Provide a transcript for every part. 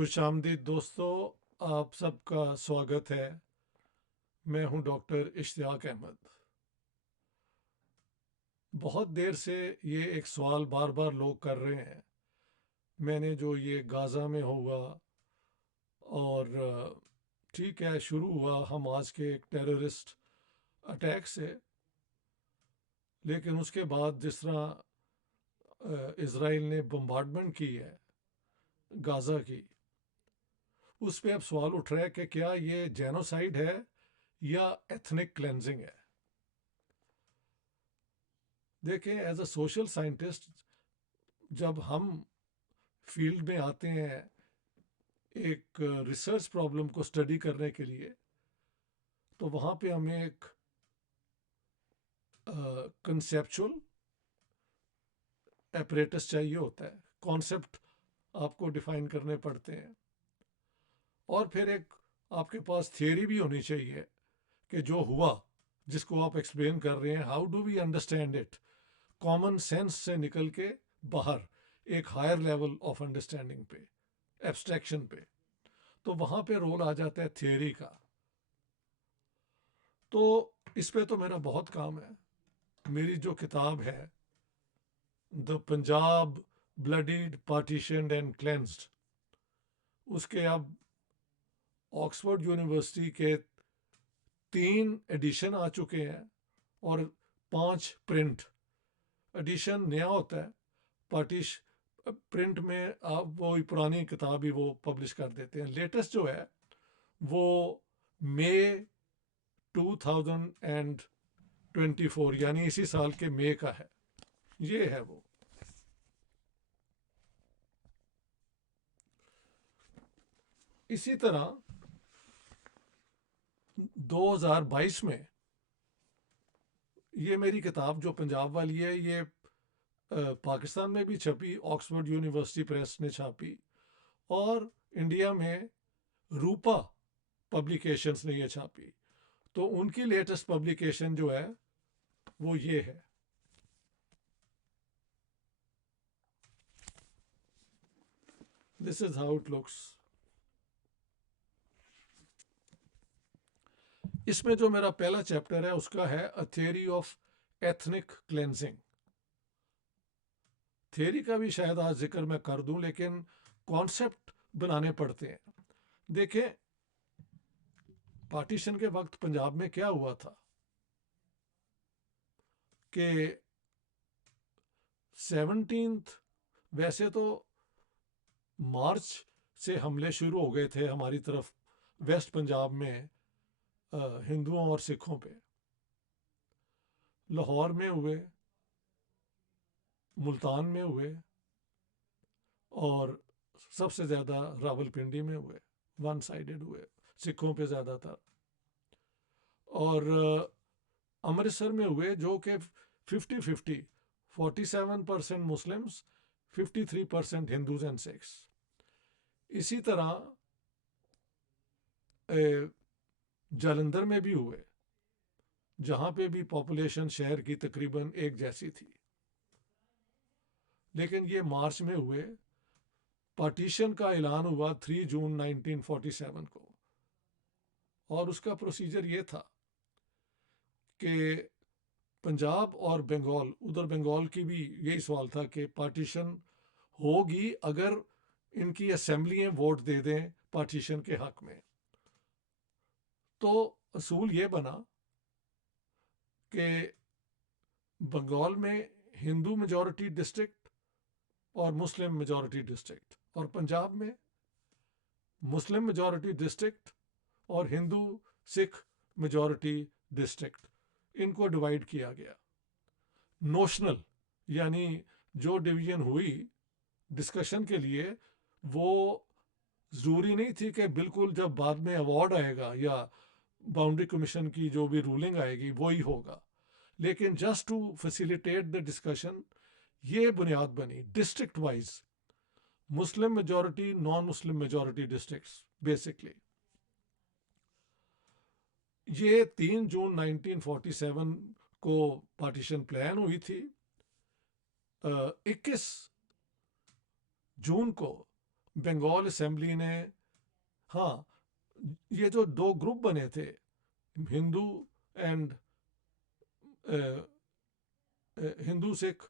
खुशामदीद दोस्तों, आप सबका स्वागत है। मैं हूं डॉक्टर इश्तियाक अहमद। बहुत देर से ये एक सवाल बार बार लोग कर रहे हैं। मैंने जो ये गाज़ा में हुआ और ठीक है, शुरू हुआ हमास के एक टेररिस्ट अटैक से, लेकिन उसके बाद जिस तरह इज़राइल ने बम्बार्डमेंट की है गाज़ा की, उस पर अब सवाल उठ रहा है कि क्या ये जेनोसाइड है या एथनिक क्लेंजिंग है। देखें, एज अ सोशल साइंटिस्ट जब हम फील्ड में आते हैं एक रिसर्च प्रॉब्लम को स्टडी करने के लिए, तो वहाँ पे हमें एक कंसेप्चुअल एपरेटस चाहिए होता है। कॉन्सेप्ट आपको डिफाइन करने पड़ते हैं और फिर एक आपके पास थियरी भी होनी चाहिए कि जो हुआ, जिसको आप एक्सप्लेन कर रहे हैं, how do we understand it, common sense से निकल के बाहर एक हायर लेवल ऑफ अंडरस्टैंडिंग पे, एब्स्ट्रैक्शन पे। तो वहाँ पे रोल आ जाता है थियरी का। तो इस पे तो मेरा बहुत काम है। मेरी जो किताब है the Punjab bloodied partitioned and cleansed, उसके अब ऑक्सफोर्ड यूनिवर्सिटी के 3 एडिशन आ चुके हैं और 5 प्रिंट। एडिशन नया होता है, पार्टिश प्रिंट में आप वो पुरानी किताब ही वो पब्लिश कर देते हैं। लेटेस्ट जो है वो मई 2024 यानी इसी साल के मई का है। ये है वो। इसी तरह 2022 में ये मेरी किताब जो पंजाब वाली है, ये पाकिस्तान में भी छपी, ऑक्सफोर्ड यूनिवर्सिटी प्रेस ने छापी, और इंडिया में रूपा पब्लिकेशंस ने ये छापी। तो उनकी लेटेस्ट पब्लिकेशन जो है वो ये है। This is how it looks. इसमें जो मेरा पहला चैप्टर है उसका है a theory of ethnic cleansing. Theory का भी शायद आज जिक्र मैं कर दूं, लेकिन कॉन्सेप्ट बनाने पड़ते हैं। देखें, पार्टीशन के वक्त पंजाब में क्या हुआ था कि 17th, वैसे तो मार्च से हमले शुरू हो गए थे हमारी तरफ वेस्ट पंजाब में हिंदुओं और सिखों पे। लाहौर में हुए, मुल्तान में हुए और सबसे ज़्यादा रावलपिंडी में हुए। वन साइडेड हुए, सिखों पे ज़्यादातर। और अमृतसर में हुए जो कि 50-50, 47% मुस्लिम्स, 53% हिंदूज एंड सिख्स। इसी तरह जालंधर में भी हुए, जहाँ पे भी पॉपुलेशन शहर की तकरीबन एक जैसी थी। लेकिन ये मार्च में हुए। पार्टीशन का ऐलान हुआ 3 जून 1947 को, और उसका प्रोसीजर ये था कि पंजाब और बंगाल, उधर बंगाल की भी यही सवाल था कि पार्टीशन होगी अगर इनकी असेंबलियां वोट दे दें पार्टीशन के हक में। तो असूल ये बना कि बंगाल में हिंदू मेजॉरिटी डिस्ट्रिक्ट और मुस्लिम मेजॉरिटी डिस्ट्रिक्ट, और पंजाब में मुस्लिम मेजॉरिटी डिस्ट्रिक्ट और हिंदू सिख मेजॉरिटी डिस्ट्रिक्ट, इनको डिवाइड किया गया। नोशनल यानी जो डिवीजन हुई डिस्कशन के लिए, वो ज़रूरी नहीं थी कि बिल्कुल जब बाद में अवार्ड आएगा या बाउंड्री कमीशन की जो भी रूलिंग आएगी वही होगा। लेकिन just to facilitate the discussion ये बुनियाद बनी, district wise Muslim majority, non Muslim majority districts basically. ये 3 जून 1947 को पार्टीशन प्लान हुई थी। 21 जून को बंगाल असेंबली ने, हाँ, ये जो दो ग्रुप बने थे, हिंदू एंड हिंदू सिख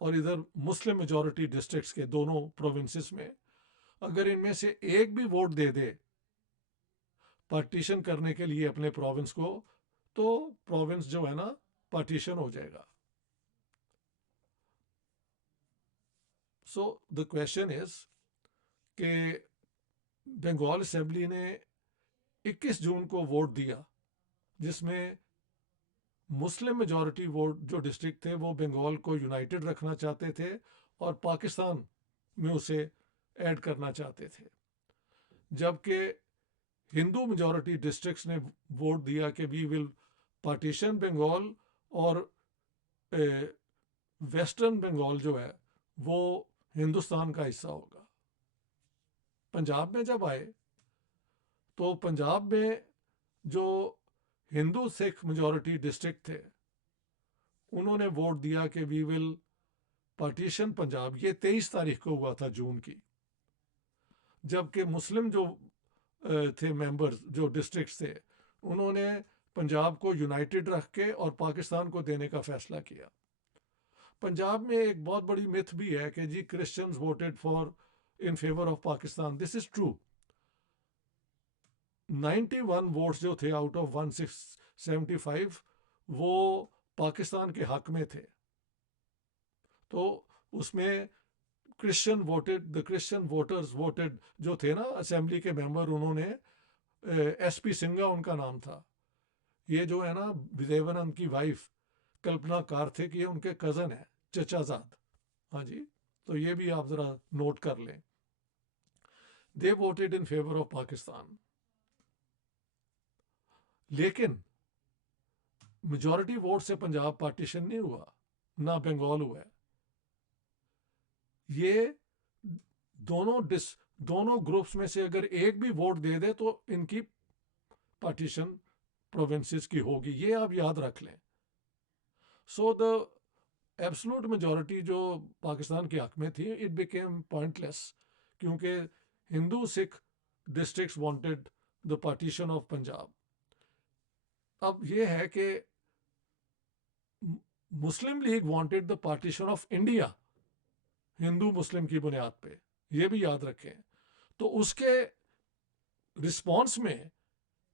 और इधर मुस्लिम मेजॉरिटी डिस्ट्रिक्ट्स के दोनों प्रोविंसेस में, अगर इनमें से एक भी वोट दे दे पार्टीशन करने के लिए अपने प्रोविंस को, तो प्रोविंस जो है ना पार्टीशन हो जाएगा. सो द क्वेश्चन इज कि बंगाल असेंबली ने 21 जून को वोट दिया जिसमें मुस्लिम मेजॉरिटी वोट जो डिस्ट्रिक्ट थे वो बंगाल को यूनाइटेड रखना चाहते थे और पाकिस्तान में उसे ऐड करना चाहते थे, जबकि हिंदू मेजॉरिटी डिस्ट्रिक्ट्स ने वोट दिया कि वी विल पार्टीशन बंगाल और वेस्टर्न बंगाल जो है वो हिंदुस्तान का हिस्सा होगा. पंजाब में जब आए तो पंजाब में जो हिंदू सिख मेजॉरिटी डिस्ट्रिक्ट थे उन्होंने वोट दिया कि वी विल पार्टीशन पंजाब. ये 23 तारीख को हुआ था जून की, जबकि मुस्लिम जो थे मेंबर्स जो डिस्ट्रिक्ट्स थे उन्होंने पंजाब को यूनाइटेड रख के और पाकिस्तान को देने का फैसला किया. पंजाब में एक बहुत बड़ी मिथ भी है कि जी Christians voted for in favour of Pakistan. This is true. 91 votes जो थे आउट ऑफ 175 वो पाकिस्तान के हक में थे. तो उसमें Christian voted, the Christian voters voted जो थे ना असेंबली के मेंबर, उन्होंने एसपी सिंघा उनका नाम था. ये जो है ना विदेवानंद की वाइफ कल्पना कार्तिक, ये उनके कजन है, चचाजाद. हाँ जी, तो ये भी आप जरा नोट कर लें. दे voted in favour of Pakistan. लेकिन मेजॉरिटी वोट से पंजाब पार्टीशन नहीं हुआ, ना बंगाल हुआ है. ये दोनों ग्रुप्स में से अगर एक भी वोट दे दे तो इनकी पार्टीशन प्रोविंसेस की होगी, ये आप याद रख लें. सो द एब्सोल्यूट मेजॉरिटी जो पाकिस्तान के हक में थी, इट बिकेम पॉइंटलेस, क्योंकि Hindu Sikh districts wanted the partition of Punjab. अब ये है कि Muslim league wanted the partition of India हिंदू मुस्लिम की बुनियाद पे, ये भी याद रखें. तो उसके रिस्पॉन्स में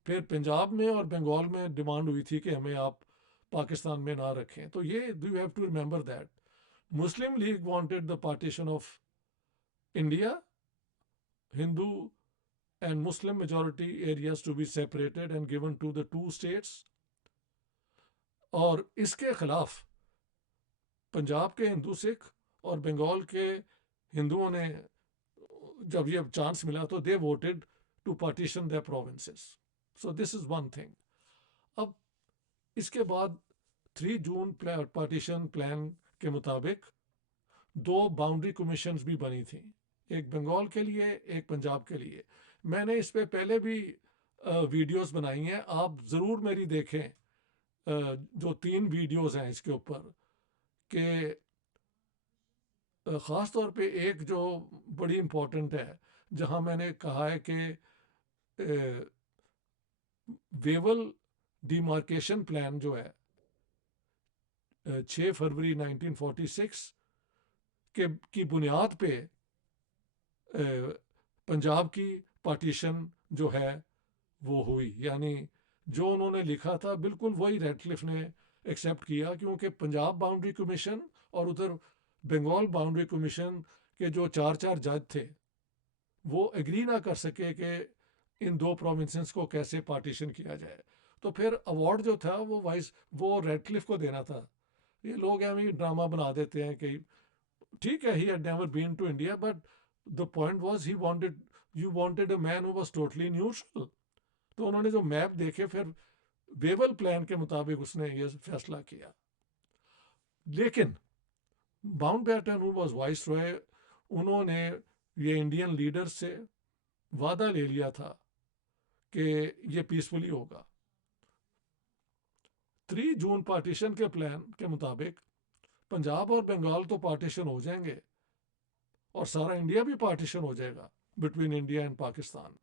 फिर पंजाब में और बंगाल में डिमांड हुई थी कि हमें आप पाकिस्तान में ना रखें. तो ये you have to remember that Muslim league wanted the partition of India, Hindu and Muslim majority areas to be separated and given to the two states. और इसके खिलाफ पंजाब के हिंदू सिख और बंगाल के हिंदुओं ने जब ये चांस मिला तो they voted to partition the provinces. So this is one thing. अब इसके बाद 3 जून पार्टीशन प्लान के मुताबिक 2 बाउंड्री कमीशंस भी बनी थी, एक बंगाल के लिए एक पंजाब के लिए. मैंने इस पे पहले भी वीडियोस बनाई हैं, आप ज़रूर मेरी देखें. जो 3 वीडियोस हैं इसके ऊपर कि ख़ास तौर पे एक जो बड़ी इम्पोर्टेंट है जहां मैंने कहा है कि वेवल डिमार्केशन प्लान जो है 6 फरवरी 1946 की बुनियाद पे पंजाब की पार्टीशन जो है वो हुई. यानी जो उन्होंने लिखा था बिल्कुल वही रेडक्लिफ ने एक्सेप्ट किया, क्योंकि पंजाब बाउंड्री कमीशन और उधर बंगाल बाउंड्री कमीशन के जो 4 जज थे वो एग्री ना कर सके कि इन 2 प्रोविंसेस को कैसे पार्टीशन किया जाए. तो फिर अवार्ड जो था वो रेडक्लिफ को देना था. ये लोग हमें ड्रामा बना देते हैं कि ठीक है, he had never been to India, but the point was you wanted a man who was totally neutral. तो उन्होंने जो मैप देखे फिर वेवल प्लान के मुताबिक उसने ये फैसला किया. लेकिन माउंटबेटन हु वाज वाइसरॉय, उन्होंने ये इंडियन लीडर्स से वादा ले लिया था कि ये पीसफुली होगा. 3 जून पार्टीशन के प्लान के मुताबिक पंजाब और बंगाल तो पार्टीशन हो जाएंगे और सारा इंडिया भी पार्टीशन हो जाएगा. बिटवीन इंडिया एंड पाकिस्तान,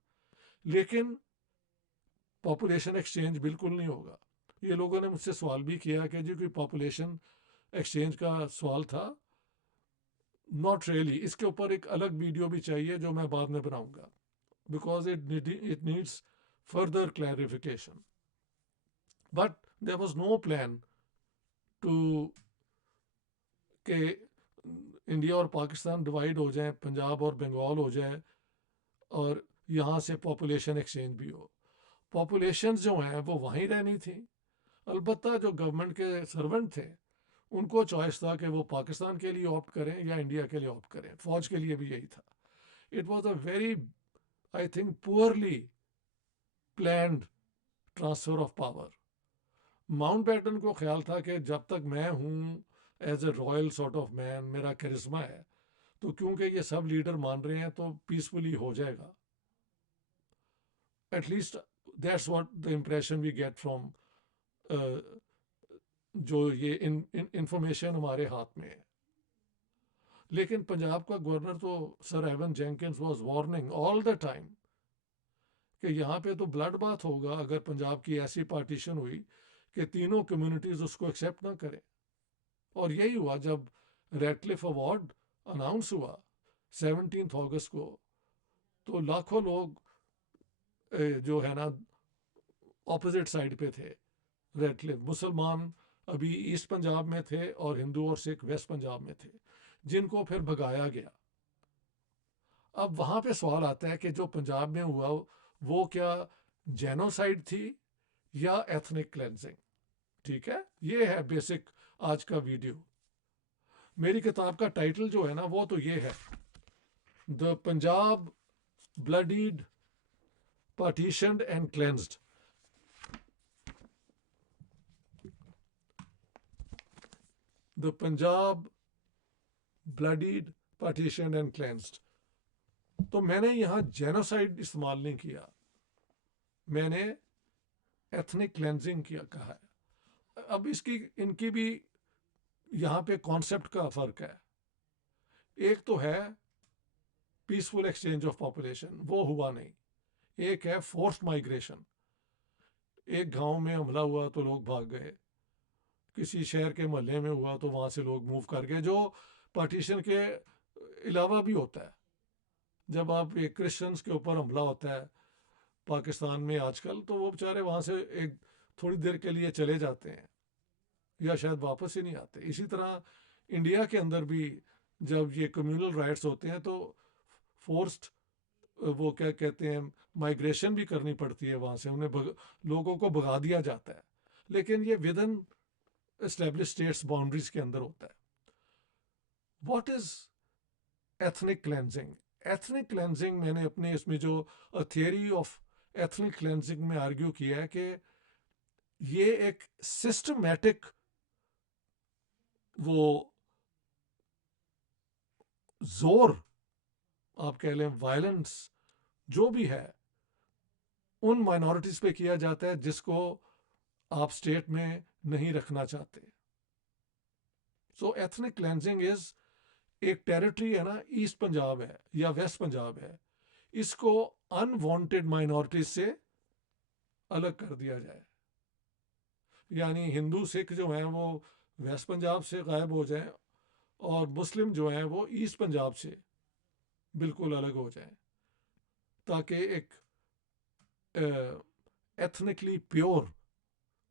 लेकिन पॉपुलेशन एक्सचेंज बिल्कुल नहीं होगा। ये लोगों ने मुझसे सवाल भी किया कि जी कोई पॉपुलेशन एक्सचेंज का सवाल था। Not really. इसके ऊपर एक अलग वीडियो भी चाहिए जो मैं बाद में बनाऊंगा, because it needs further clarification. But there was no plan to कि इंडिया और पाकिस्तान डिवाइड हो जाए, पंजाब और बंगाल हो जाए और यहाँ से पॉपुलेशन एक्सचेंज भी हो। पॉपुलेशन जो हैं वो वहीं रहनी थी। अलबत्ता जो गवर्नमेंट के सर्वेंट थे उनको चॉइस था कि वो पाकिस्तान के लिए ऑप्ट करें या इंडिया के लिए ऑप्ट करें। फौज के लिए भी यही था। It was a very, I think, poorly planned transfer of power. Mountbatten को ख्याल था कि जब तक मैं हूँ as a royal sort of man, मेरा करिश्मा है, तो क्योंकि ये सब लीडर मान रहे हैं तो पीसफुली हो जाएगा। At least that's what the impression we get from जो ये इंफॉर्मेशन हमारे हाथ में है। लेकिन पंजाब का गवर्नर तो sir Evan Jenkins was warning all the time कि यहाँ पे तो ब्लड बाथ होगा अगर पंजाब की ऐसी पार्टीशन हुई कि तीनों कम्युनिटीज उसको एक्सेप्ट ना करें। और यही हुआ जब रैटक्लिफ अवार्ड अनाउंस हुआ 17 अगस्त को, तो लाखों लोग जो है ना ऑपोजिट साइड पे थे। रैटक्लिफ मुसलमान अभी ईस्ट पंजाब में थे और हिंदू और सिख वेस्ट पंजाब में थे, जिनको फिर भगाया गया। अब वहां पे सवाल आता है कि जो पंजाब में हुआ वो क्या जेनोसाइड थी या एथनिक क्लेंजिंग? ठीक है, ये है बेसिक आज का वीडियो। मेरी किताब का टाइटल जो है ना वो तो ये है, the Punjab bloodied partitioned and cleansed. The Punjab bloodied partitioned and cleansed. तो मैंने यहां जेनोसाइड इस्तेमाल नहीं किया, मैंने एथनिक क्लेंजिंग किया कहा है। अब इसकी इनकी भी यहाँ पे कॉन्सेप्ट का फर्क है। एक तो है पीसफुल एक्सचेंज ऑफ पॉपुलेशन, वो हुआ नहीं। एक है फोर्स्ड माइग्रेशन। एक गांव में हमला हुआ तो लोग भाग गए, किसी शहर के मोहल्ले में हुआ तो वहां से लोग मूव कर गए, जो पार्टीशन के अलावा भी होता है। जब आप एक क्रिश्चियंस के ऊपर हमला होता है पाकिस्तान में आजकल, तो वो बेचारे वहां से एक थोड़ी देर के लिए चले जाते हैं या शायद वापस ही नहीं आते। इसी तरह इंडिया के अंदर भी जब ये कम्युनल राइट्स होते हैं तो फोर्स्ड, वो क्या कहते हैं, माइग्रेशन भी करनी पड़ती है वहाँ से, उन्हें लोगों को भगा दिया जाता है, लेकिन ये with in establish states boundaries के अंदर होता है। What is ethnic cleansing? Ethnic cleansing मैंने अपने इसमें जो थियरी ऑफ एथनिक क्लेंजिंग में आर्ग्यू किया है कि ये एक सिस्टमैटिक वो जोर, आप कह लें वायलेंस, जो भी है उन माइनॉरिटीज पे किया जाता है जिसको आप स्टेट में नहीं रखना चाहते। सो एथनिक क्लेंजिंग इज, एक टेरिटरी है ना, ईस्ट पंजाब है या वेस्ट पंजाब है, इसको अनवांटेड माइनॉरिटीज से अलग कर दिया जाए। यानी हिंदू सिख जो हैं वो वेस्ट पंजाब से गायब हो जाएं और मुस्लिम जो हैं वो ईस्ट पंजाब से बिल्कुल अलग हो जाएं, ताकि एक एथनिकली प्योर,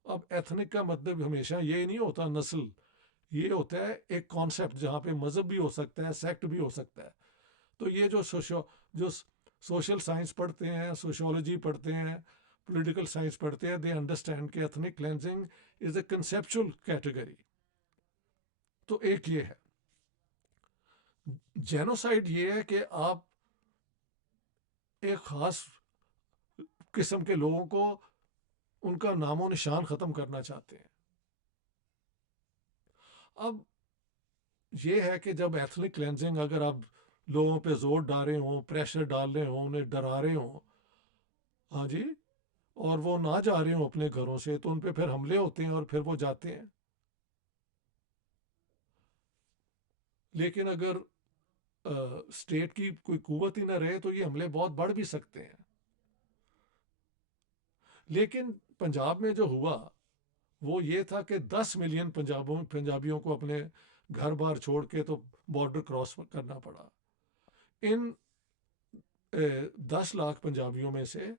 अब एथनिक का मतलब हमेशा ये नहीं होता नस्ल, ये होता है एक कॉन्सेप्ट जहाँ पे मज़हब भी हो सकता है, सेक्ट भी हो सकता है। तो ये जो सोशल साइंस पढ़ते हैं, सोशियोलॉजी पढ़ते हैं, पॉलिटिकल साइंस पढ़ते हैं, दे अंडरस्टैंड कि ethnic cleansing is a conceptual category. तो एक ये है। जेनोसाइड ये है कि आप एक खास किस्म के लोगों को उनका नामो निशान खत्म करना चाहते हैं। अब ये है कि जब एथनिक क्लेंजिंग, अगर आप लोगों पे जोर डाल रहे हो, प्रेशर डाल रहे हो, उन्हें डरा रहे हो, हाँ जी, और वो ना जा रहे हो अपने घरों से, तो उन पे फिर हमले होते हैं और फिर वो जाते हैं। लेकिन अगर स्टेट की कोई कुव्वत ही ना रहे तो ये हमले बहुत बढ़ भी सकते हैं। लेकिन पंजाब में जो हुआ वो ये था कि 10 मिलियन पंजाबियों को अपने घर बार छोड़ के तो बॉर्डर क्रॉस करना पड़ा। इन 10 लाख पंजाबियों में से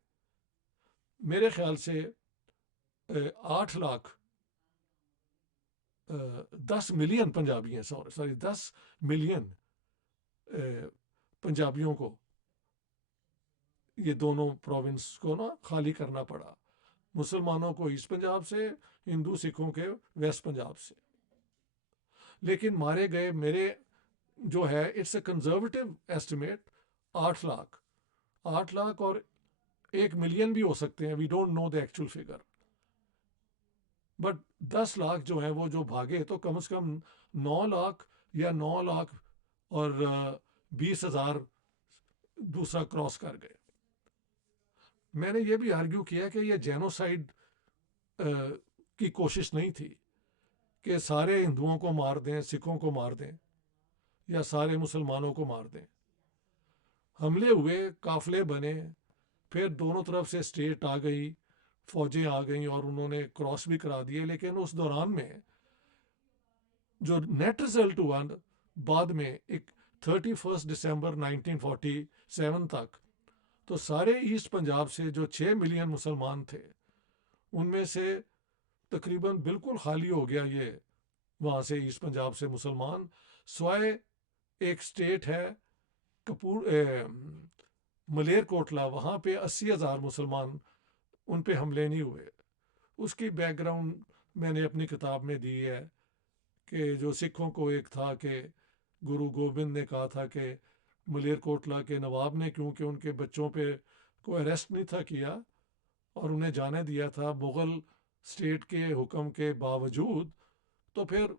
मेरे ख्याल से 8 लाख 10 मिलियन पंजाबी हैं, सॉरी 10 मिलियन पंजाबियों को ये दोनों प्रोविंस को ना खाली करना पड़ा। मुसलमानों को ईस्ट पंजाब से, हिंदू सिखों के वेस्ट पंजाब से। लेकिन मारे गए मेरे जो है it's a conservative estimate 8 lakh. 8 lakh और 1 मिलियन भी हो सकते हैं, we don't know the actual figure. But 10 lakh जो है वो जो भागे तो कम से कम 9 लाख या 9 लाख और 20,000 दूसरा क्रॉस कर गए। मैंने ये भी आर्ग्यू किया कि ये जेनोसाइड की कोशिश नहीं थी कि सारे हिंदुओं को मार दें, सिखों को मार दें या सारे मुसलमानों को मार दें। हमले हुए, काफले बने, फिर दोनों तरफ से स्टेट आ गई, फौजें आ गई और उन्होंने क्रॉस भी करा दिए। लेकिन उस दौरान में जो नेट रिजल्ट हुआ बाद में एक 31 दिसंबर 1947 तक, तो सारे ईस्ट पंजाब से जो 6 मिलियन मुसलमान थे उनमें से तकरीबन बिल्कुल खाली हो गया ये वहाँ से ईस्ट पंजाब से मुसलमान, स्वाय एक स्टेट है मलेरकोटला, वहाँ पे 80,000 मुसलमान, उन पे हमले नहीं हुए। उसकी बैकग्राउंड मैंने अपनी किताब में दी है कि जो सिखों को एक था कि गुरु गोबिंद ने कहा था कि मलेरकोटला के नवाब ने क्योंकि उनके बच्चों पे को अरेस्ट नहीं था किया और उन्हें जाने दिया था मुग़ल स्टेट के हुक्म के बावजूद, तो फिर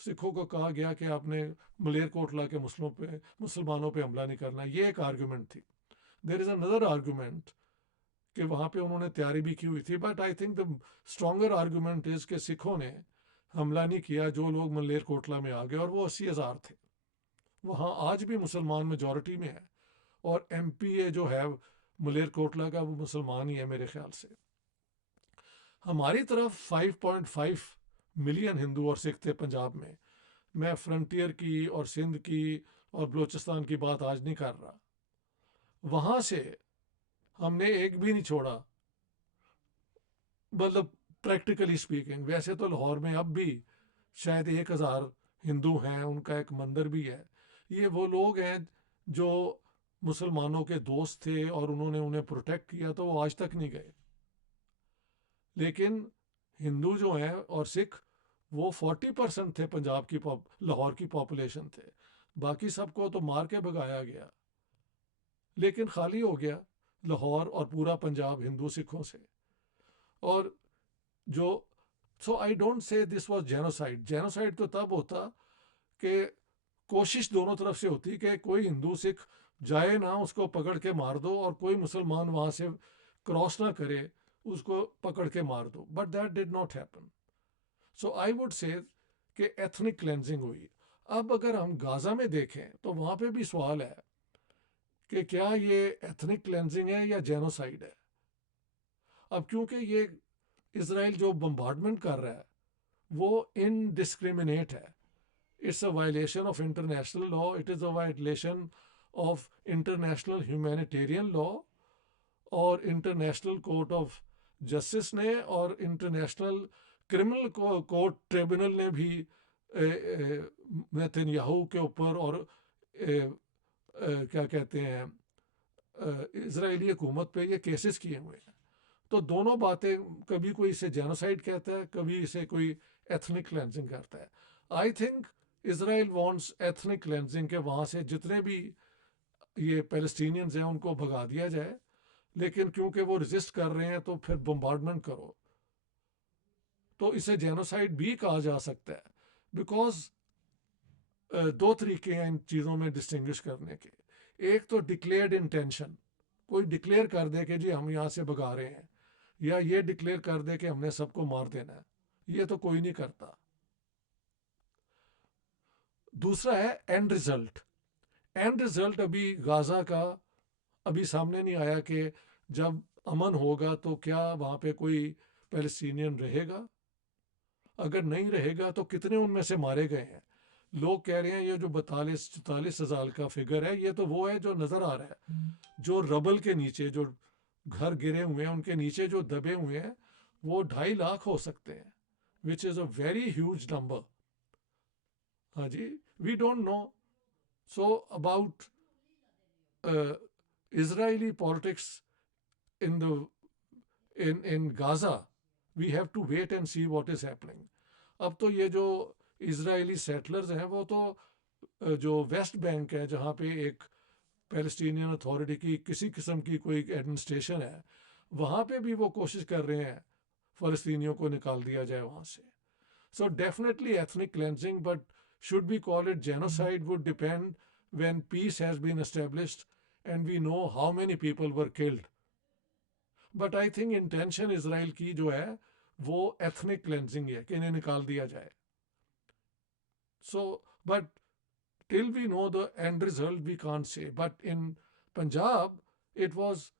सिखों को कहा गया कि आपने मलेरकोटला के मुसलमानों पे हमला नहीं करना। ये एक आर्गुमेंट थी। देयर इज़ अनदर आर्गुमेंट कि वहाँ पे उन्होंने तैयारी भी की हुई थी, but I think the stronger argument is कि सिखों ने हमला नहीं किया, जो लोग मलेरकोटला में आ गए, और वो 80,000 थे। वहाँ आज भी मुसलमान मेजॉरिटी में है और MPA जो है मलेरकोटला का वो मुसलमान ही है मेरे ख्याल से। हमारी तरफ 5.5 मिलियन हिंदू और सिख थे पंजाब में। मैं फ्रंटियर की और सिंध की और बलूचिस्तान की बात आज नहीं कर रहा। वहाँ से हमने एक भी नहीं छोड़ा, मतलब प्रैक्टिकली स्पीकिंग। वैसे तो लाहौर में अब भी शायद 1,000 हिंदू हैं, उनका एक मंदिर भी है। ये वो लोग हैं जो मुसलमानों के दोस्त थे और उन्होंने उन्हें प्रोटेक्ट किया, तो वो आज तक नहीं गए। लेकिन हिंदू जो हैं और सिख वो 40% थे पंजाब की लाहौर की पॉपुलेशन थे। बाकी सबको तो मार के भगाया गया, लेकिन खाली हो गया लाहौर और पूरा पंजाब हिंदू सिखों से। और जो so I don't say this was genocide. Genocide तो तब होता कि कोशिश दोनों तरफ से होती कि कोई हिंदू सिख जाए ना, उसको पकड़ के मार दो, और कोई मुसलमान वहाँ से क्रॉस ना करे, उसको पकड़ के मार दो। But that did not happen. So I would say कि एथनिक क्लेंजिंग हुई। अब अगर हम गाज़ा में देखें तो वहाँ पे भी सवाल है कि क्या ये एथनिक क्लेंजिंग है या जेनोसाइड है। अब क्योंकि ये इसराइल जो बम्बार्डमेंट कर रहा है वो इनडिस्क्रिमिनेट है, it's a violation of international law, it is a violation of international humanitarian law, और इंटरनेशनल कोर्ट ऑफ जस्टिस ने और इंटरनेशनल क्रिमिनल कोर्ट ट्रिब्यूनल ने भी नेतन्याहू के ऊपर और क्या कहते हैं इजरायली हुकूमत पे ये केसेस किए हुए हैं। तो दोनों बातें, कभी कोई इसे जेनोसाइड कहता है, कभी इसे कोई एथनिक क्लेंजिंग करता है। I think Israel wants ethnic cleansing के वहाँ से जितने भी ये पैलेस्टीनियंस हैं उनको भगा दिया जाए, लेकिन क्योंकि वो रेजिस्ट कर रहे हैं तो फिर बम्बार्डमेंट करो। तो इसे जेनोसाइड भी कहा जा सकता है, बिकॉज दो तरीके हैं इन चीज़ों में डिस्टिंग्विश करने के। एक तो डिक्लेयर्ड इंटेंशन, कोई डिक्लेयर कर दे कि जी हम यहाँ से भगा रहे हैं, या ये डिक्लेयर कर दे कि हमने सबको मार देना है, ये तो कोई नहीं करता। दूसरा है एंड रिजल्ट। एंड रिजल्ट अभी गाजा का अभी सामने नहीं आया कि जब अमन होगा तो क्या वहाँ पे कोई पैलेस्टीनियन रहेगा, अगर नहीं रहेगा तो कितने उनमें से मारे गए हैं। लोग कह रहे हैं ये जो 42-44 हज़ार का फिगर है ये तो वो है जो नज़र आ रहा है, जो रबल के नीचे जो घर गिरे हुए हैं उनके नीचे जो दबे हुए हैं वो 2.5 लाख हो सकते हैं, which is a very huge number. हाँ जी, we don't know so about Israeli politics in the in Gaza. We have to wait and see what is happening. अब तो ये जो इजरायली सेटलर्स हैं वो तो जो वेस्ट बैंक है जहाँ पे एक पैलेस्टीनियन अथॉरिटी की किसी किस्म की कोई एडमिनिस्ट्रेशन है, वहाँ पे भी वो कोशिश कर रहे हैं फ़लस्तीनियों को निकाल दिया जाए वहाँ से। So definitely ethnic cleansing, but should we call it genocide would depend when peace has been established and we know how many people were killed. But I think intention Israel की जो है वो ethnic cleansing है कि इन्हें निकाल दिया जाए. So, but till we know the end result, we can't say. But in Punjab, it was,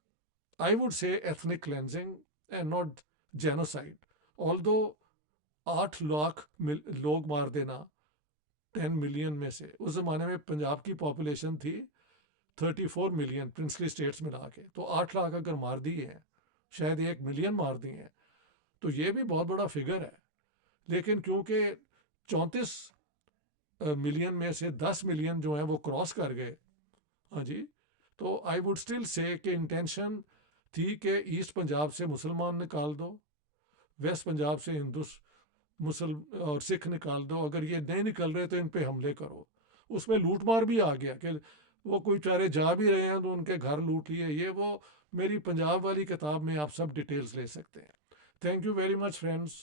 I would say, ethnic cleansing and not genocide. Although 8 lakh लोग मार देना 10 मिलियन में से, उस ज़माने में पंजाब की पॉपुलेशन थी 34 मिलियन प्रिंसली स्टेट्स मिला के, तो 8 लाख अगर मार दिए हैं, शायद 1 मिलियन मार दिए हैं, तो ये भी बहुत बड़ा फिगर है। लेकिन क्योंकि 34 मिलियन में से 10 मिलियन जो है वो क्रॉस कर गए, हाँ जी, तो आई वुड स्टिल से कि इंटेंशन थी कि ईस्ट पंजाब से मुसलमान निकाल दो, वेस्ट पंजाब से हिंदू मुसल और सिख निकाल दो, अगर ये नहीं निकल रहे तो इन पे हमले करो। उसमें लूट मार भी आ गया कि वो कोई चारे जा भी रहे हैं तो उनके घर लूट लिए, ये वो मेरी पंजाब वाली किताब में आप सब डिटेल्स ले सकते हैं। Thank you very much friends,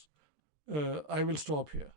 I will stop here.